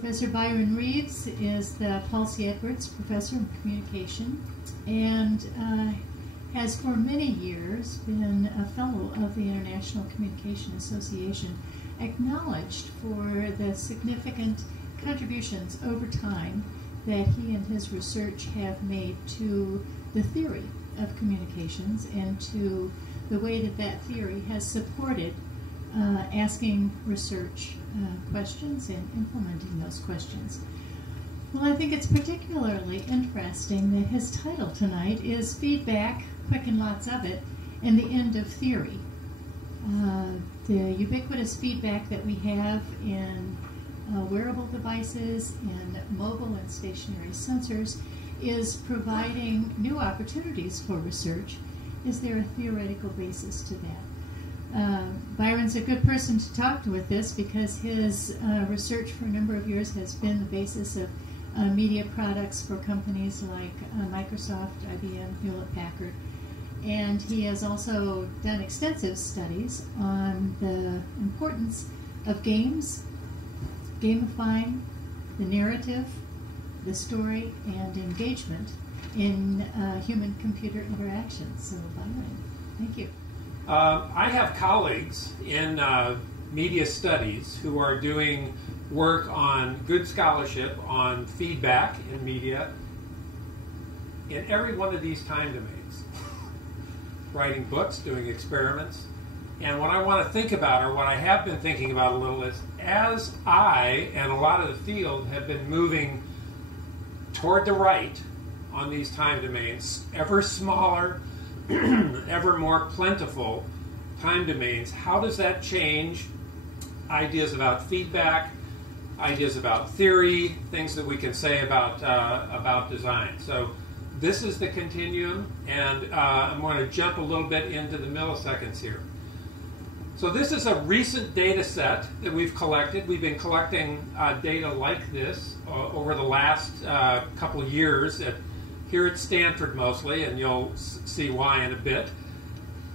Professor Byron Reeves is the Paul C. Edwards Professor of Communication and has for many years been a fellow of the International Communication Association, acknowledged for the significant contributions over time that he and his research have made to the theory of communications and to the way that that theory has supported asking research questions and implementing those questions. Well, I think it's particularly interesting that his title tonight is Feedback, Quick and Lots of It, and the End of Theory. The ubiquitous feedback that we have in wearable devices, in mobile and stationary sensors, is providing new opportunities for research. Is there a theoretical basis to that? Byron's a good person to talk to with this because his research for a number of years has been the basis of media products for companies like Microsoft, IBM, Hewlett-Packard, and he has also done extensive studies on the importance of games, gamifying the narrative, the story, and engagement in human-computer interactions. So, Byron, thank you. I have colleagues in media studies who are doing work on good scholarship on feedback in media in every one of these time domains. Writing books, doing experiments. And what I want to think about, or what I have been thinking about a little, is as I and a lot of the field have been moving toward the right on these time domains, ever smaller, ever more plentiful time domains, how does that change ideas about feedback, ideas about theory, things that we can say about design? So this is the continuum, and I'm going to jump a little bit into the milliseconds here. So this is a recent data set that we've collected. We've been collecting data like this over the last couple of years here at Stanford mostly, and you'll see why in a bit.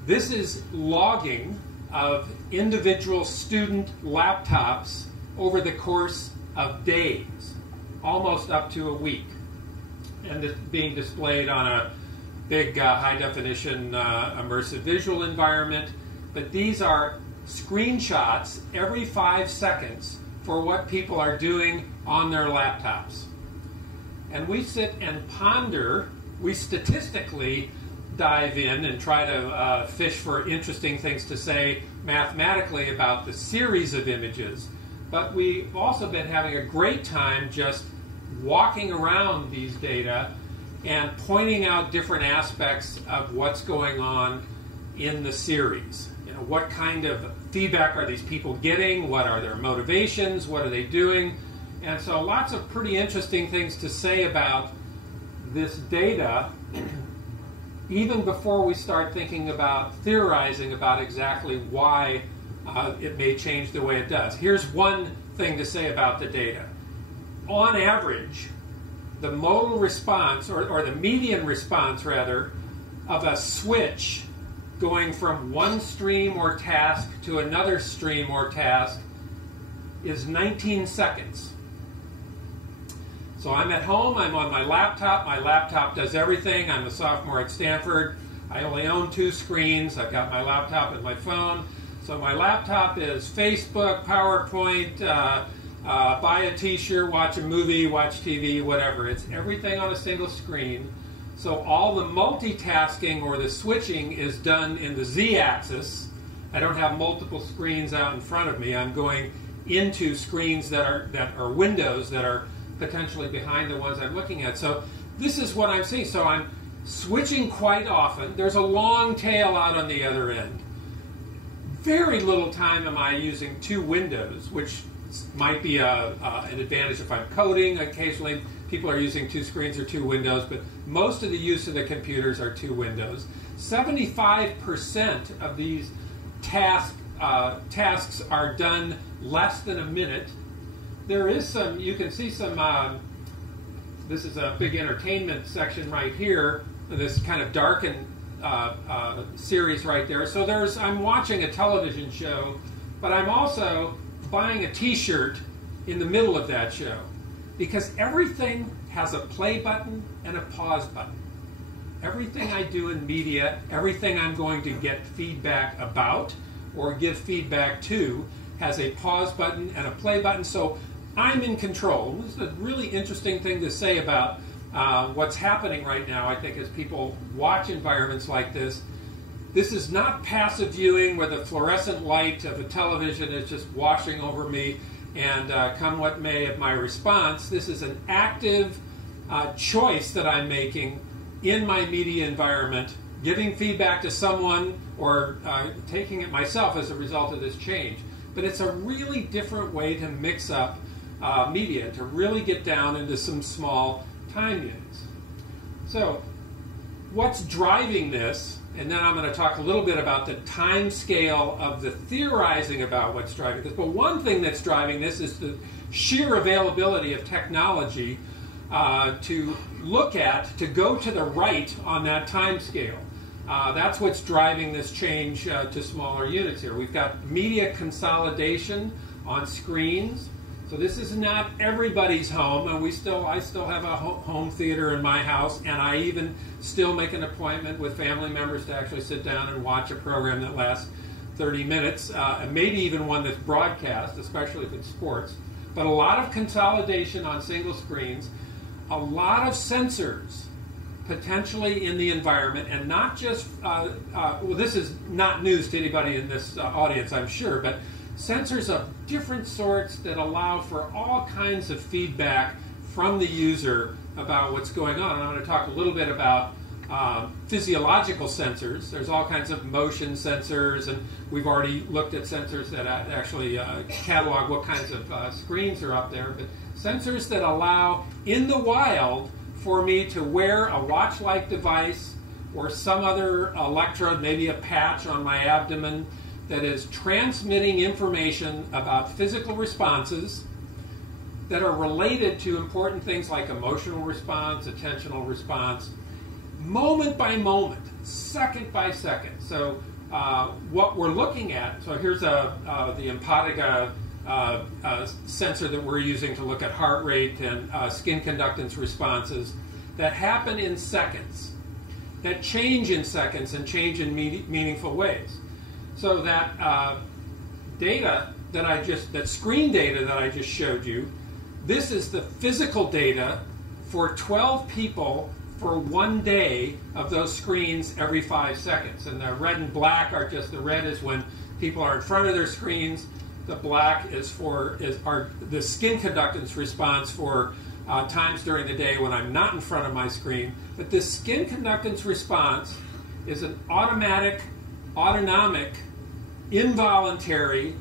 This is logging of individual student laptops over the course of days, almost up to a week. And it's being displayed on a big high-definition immersive visual environment. But these are screenshots every 5 seconds for what people are doing on their laptops. And we sit and ponder, we statistically dive in and try to fish for interesting things to say mathematically about the series of images. But we've also been having a great time just walking around these data and pointing out different aspects of what's going on in the series. You know, what kind of feedback are these people getting? What are their motivations? What are they doing? And so lots of pretty interesting things to say about this data even before we start thinking about theorizing about exactly why it may change the way it does. Here's one thing to say about the data. On average, the modal response, or the median response rather, of a switch going from one stream or task to another stream or task is 19 seconds. So I'm at home, I'm on my laptop does everything. I'm a sophomore at Stanford. I only own 2 screens. I've got my laptop and my phone. So my laptop is Facebook, PowerPoint, buy a t-shirt, watch a movie, watch TV, whatever. It's everything on a single screen. So all the multitasking or the switching is done in the z-axis. I don't have multiple screens out in front of me. I'm going into screens that are windows that are potentially behind the ones I'm looking at. So this is what I'm seeing. So I'm switching quite often. There's a long tail out on the other end. Very little time am I using 2 windows, which might be an advantage if I'm coding. Occasionally people are using 2 screens or 2 windows, but most of the use of the computers are 2 windows. 75% of these tasks are done less than a minute. There is some, you can see some, this is a big entertainment section right here, this kind of darkened series right there. So I'm watching a television show, but I'm also buying a t-shirt in the middle of that show, because everything has a play button and a pause button. Everything I do in media, everything I'm going to get feedback about or give feedback to, has a pause button and a play button, so I'm in control. This is a really interesting thing to say about what's happening right now, I think, as people watch environments like this. This is not passive viewing where the fluorescent light of a television is just washing over me and come what may of my response. This is an active choice that I'm making in my media environment, giving feedback to someone or taking it myself as a result of this change. But it's a really different way to mix up media, to really get down into some small time units. So what's driving this? And then I'm going to talk a little bit about the time scale of the theorizing about what's driving this. But one thing that's driving this is the sheer availability of technology to look at, to go to the right on that time scale. That's what's driving this change to smaller units here. We've got media consolidation on screens. So this is not everybody's home, and I still have a home theater in my house, and I even still make an appointment with family members to actually sit down and watch a program that lasts 30 minutes, and maybe even one that's broadcast, especially if it's sports. But a lot of consolidation on single screens, a lot of sensors potentially in the environment, and not just, well, this is not news to anybody in this audience, I'm sure, but sensors of different sorts that allow for all kinds of feedback from the user about what's going on. And I'm going to talk a little bit about physiological sensors. There's all kinds of motion sensors, and we've already looked at sensors that actually catalog what kinds of screens are up there. But sensors that allow, in the wild, for me to wear a watch-like device or some other electrode, maybe a patch on my abdomen, that is transmitting information about physical responses that are related to important things like emotional response, attentional response, moment by moment, second by second. So what we're looking at, so here's the Empodiga sensor that we're using to look at heart rate and skin conductance responses that happen in seconds, that change in seconds and change in meaningful ways. So that data that screen data that I just showed you, this is the physical data for 12 people for 1 day of those screens every 5 seconds. And the red and black are just, the red is when people are in front of their screens, the black is the skin conductance response for times during the day when I'm not in front of my screen. But this skin conductance response is an automatic, autonomic, involuntary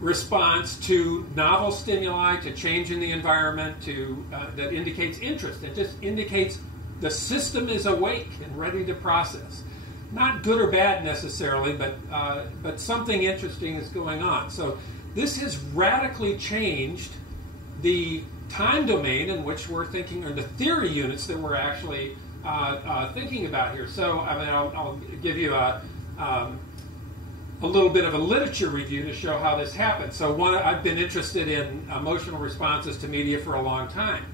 response to novel stimuli, to change in the environment, that indicates interest. It just indicates the system is awake and ready to process. Not good or bad necessarily, but something interesting is going on. So this has radically changed the time domain in which we're thinking, or the theory units that we're actually thinking about here. So I mean, I'll give you a little bit of a literature review to show how this happens. So I've been interested in emotional responses to media for a long time.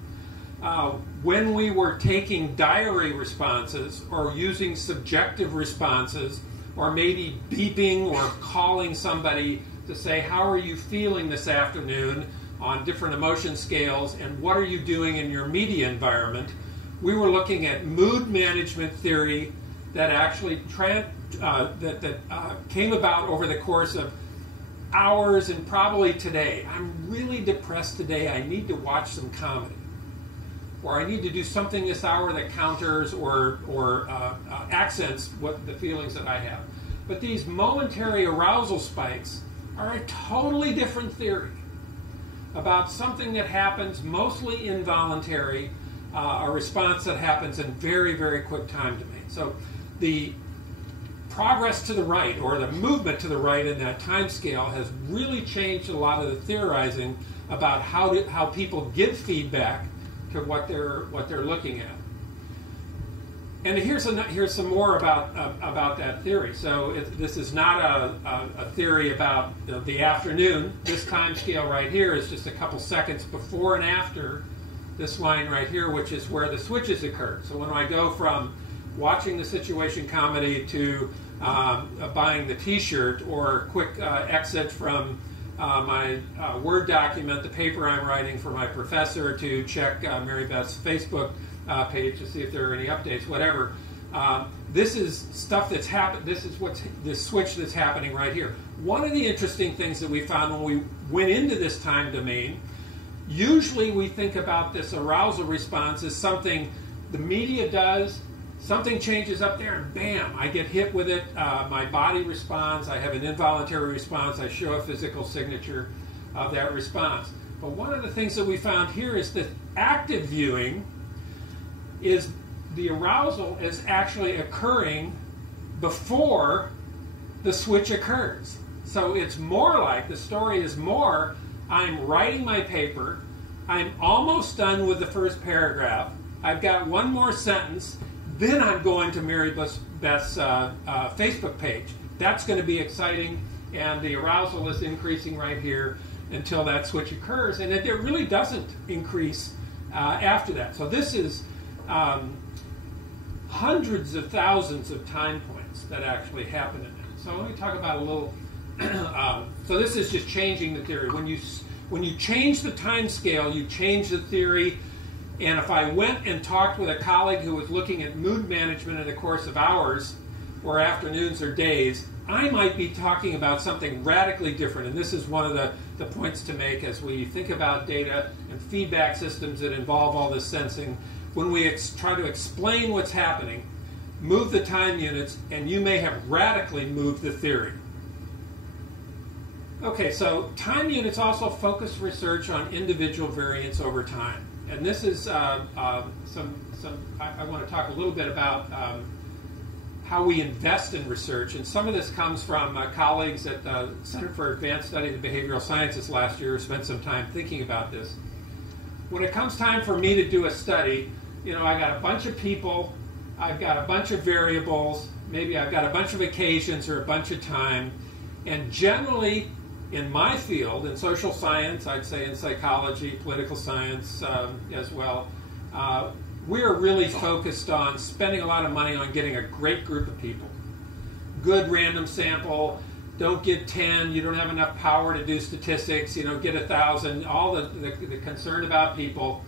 When we were taking diary responses or using subjective responses or maybe beeping or calling somebody to say, how are you feeling this afternoon on different emotion scales and what are you doing in your media environment, we were looking at mood management theory that actually came about over the course of hours, and probably today. I'm really depressed today. I need to watch some comedy. Or I need to do something this hour that counters or accents what the feelings that I have. But these momentary arousal spikes are a totally different theory about something that happens mostly involuntary, a response that happens in very, very quick time domain. So the progress to the right, or the movement to the right in that time scale, has really changed a lot of the theorizing about how people give feedback to what they're looking at. And here's some more about that theory. So this is not a theory about the afternoon. This time scale right here is just a couple seconds before and after this line right here, which is where the switches occur. So when I go from watching the situation comedy to buying the T-shirt, or a quick exit from my Word document, the paper I'm writing for my professor, to check Mary Beth's Facebook page to see if there are any updates, whatever. This is stuff that's happened. This is this switch that's happening right here. One of the interesting things that we found when we went into this time domain, usually we think about this arousal response as something the media does, something changes up there, and bam, I get hit with it. My body responds. I have an involuntary response. I show a physical signature of that response. But one of the things that we found here is that active viewing is the arousal is actually occurring before the switch occurs. So it's more like, the story is more, I'm writing my paper, I'm almost done with the first paragraph, I've got one more sentence, then I'm going to Mary Beth's Facebook page. That's going to be exciting, and the arousal is increasing right here until that switch occurs, and it really doesn't increase after that. So this is hundreds of thousands of time points that actually happen in it. So let me talk about a little. So this is just changing the theory. When you change the time scale, you change the theory. And if I went and talked with a colleague who was looking at mood management in the course of hours, or afternoons or days, I might be talking about something radically different. And this is one of the points to make as we think about data and feedback systems that involve all this sensing. When we try to explain what's happening, move the time units, and you may have radically moved the theory. Okay, so time units also focus research on individual variance over time. And this is I want to talk a little bit about how we invest in research. And some of this comes from colleagues at the Center for Advanced Study of the Behavioral Sciences last year who spent some time thinking about this. When it comes time for me to do a study, I got a bunch of people, I've got a bunch of variables, maybe I've got a bunch of occasions or a bunch of time, and generally in my field, in social science, I'd say in psychology, political science as well, we're really focused on spending a lot of money on getting a great group of people. Good random sample, don't get 10, you don't have enough power to do statistics, get 1,000, all the concern about people,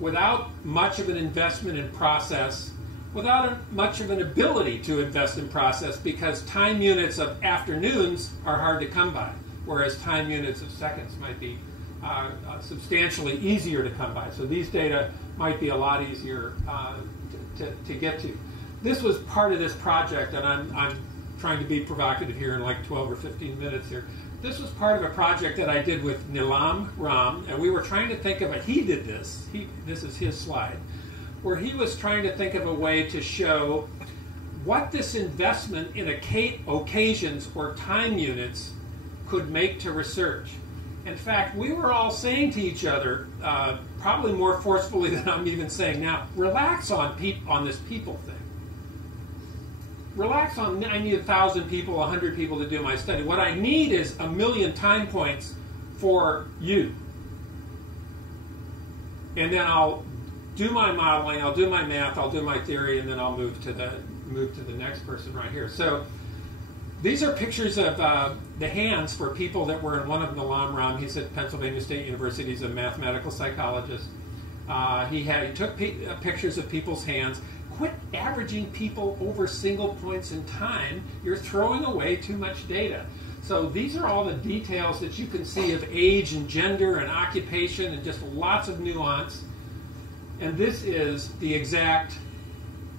without much of an investment in process, without much of an ability to invest in process, because time units of afternoons are hard to come by, whereas time units of seconds might be substantially easier to come by. So these data might be a lot easier to get to. This was part of this project, and I'm trying to be provocative here in like 12 or 15 minutes here. This was part of a project that I did with Nilam Ram, and we were trying to think of he did this. This is his slide, where he was trying to think of a way to show what this investment in occasions or time units could make to research. In fact, we were all saying to each other, probably more forcefully than I'm even saying now, relax on this people thing. Relax on, I need 1,000 people, 100 people to do my study. What I need is 1 million time points for you. And then I'll do my modeling, I'll do my math, I'll do my theory, and then I'll move to the next person right here. So these are pictures of the hands for people that were in one of them. Nilam Ram, he's at Pennsylvania State University, he's a mathematical psychologist. He took pictures of people's hands. Quit averaging people over single points in time. You're throwing away too much data. So these are all the details that you can see of age and gender and occupation and just lots of nuance. And this is the exact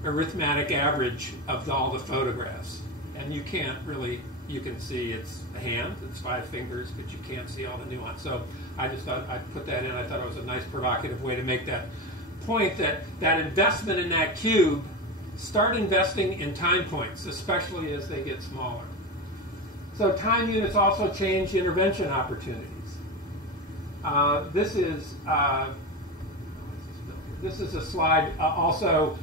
arithmetic average of all the photographs. And you can't really, you can see it's a hand, it's 5 fingers, but you can't see all the nuance. So I just thought I'd put that in. I thought it was a nice provocative way to make that point, that investment in that cube, start investing in time points, especially as they get smaller. So time units also change intervention opportunities. This is a slide also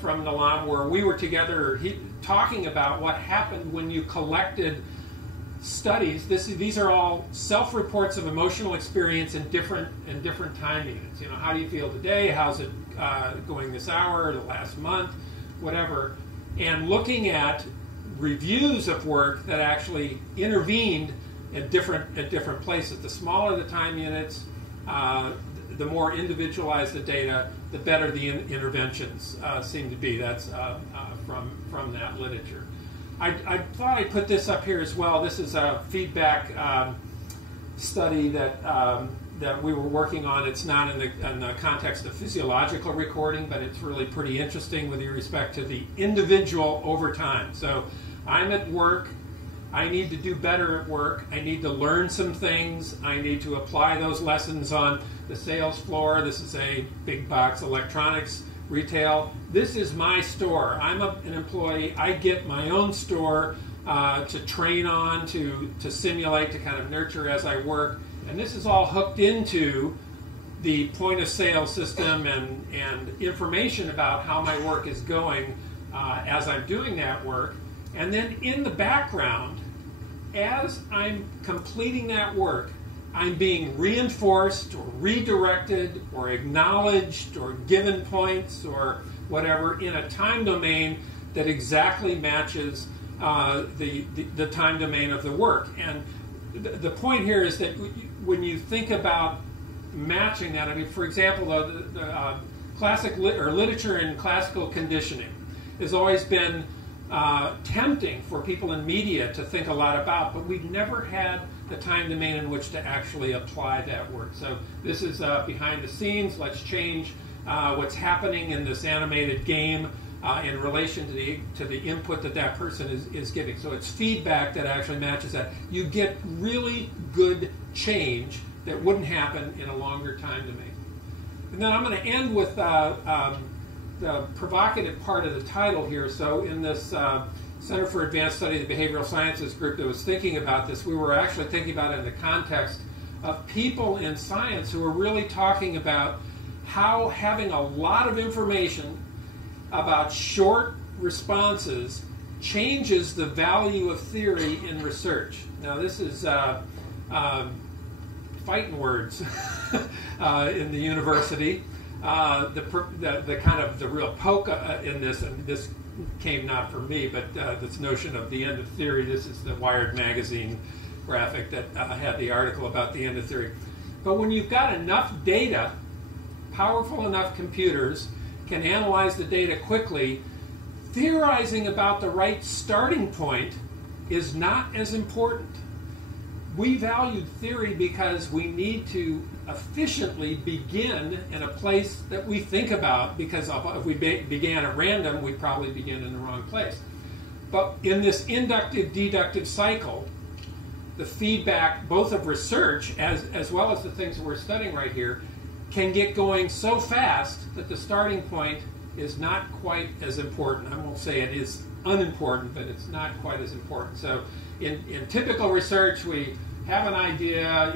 from Nalam, where we were together talking about what happened when you collected studies. These are all self-reports of emotional experience in different time units. You know, how do you feel today? How's it going this hour, the last month, whatever. And looking at reviews of work that actually intervened at different places. The smaller the time units, the more individualized the data, the better the interventions seem to be. That's from that literature. I thought I'd put this up here as well. This is a feedback study that we were working on. It's not in the context of physiological recording, but it's really pretty interesting with respect to the individual over time. So I'm at work. I need to do better at work. I need to learn some things. I need to apply those lessons on the sales floor. This is a big box electronics retail. This is my store. I'm an employee. I get my own store to train on, to simulate, to kind of nurture as I work. And this is all hooked into the point of sale system and information about how my work is going as I'm doing that work. And then in the background, as I'm completing that work, I'm being reinforced or redirected or acknowledged or given points or whatever in a time domain that exactly matches the time domain of the work. And the point here is that when you think about matching that, I mean, for example, the classic literature in classical conditioning has always been tempting for people in media to think a lot about, but we've never had the time domain in which to actually apply that work. So this is behind the scenes. Let's change what's happening in this animated game in relation to the input that person is giving. So it's feedback that actually matches that. You get really good change that wouldn't happen in a longer time domain. And then I'm going to end with the provocative part of the title here. So in this Center for Advanced Study of the Behavioral Sciences group that was thinking about this, we were actually thinking about it in the context of people in science who are really talking about how having a lot of information about short responses changes the value of theory in research. Now this is fighting words in the university. The kind of the real poke in this, and this came not from me, but this notion of the end of theory. This is the Wired magazine graphic that had the article about the end of theory. But when you've got enough data, powerful enough computers can analyze the data quickly, theorizing about the right starting point is not as important. We valued theory because we need to efficiently begin in a place that we think about, because if we began at random, we'd probably begin in the wrong place. But in this inductive-deductive cycle, the feedback, both of research as well as the things that we're studying right here, can get going so fast that the starting point is not quite as important. I won't say it is unimportant, but it's not quite as important. So in typical research, we have an idea,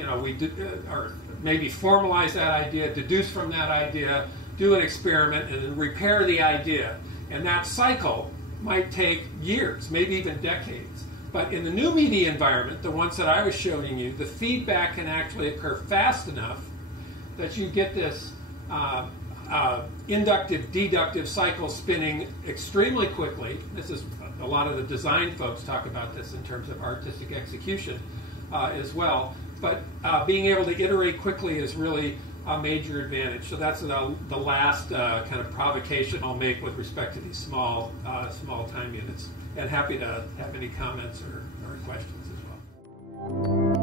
or maybe formalize that idea, deduce from that idea, do an experiment, and then repair the idea. And that cycle might take years, maybe even decades. But in the new media environment, the ones that I was showing you, the feedback can actually occur fast enough that you get this inductive-deductive cycle spinning extremely quickly. This is a lot of the design folks talk about this in terms of artistic execution as well. But being able to iterate quickly is really a major advantage. So that's the last kind of provocation I'll make with respect to these small time units. And happy to have any comments or questions as well.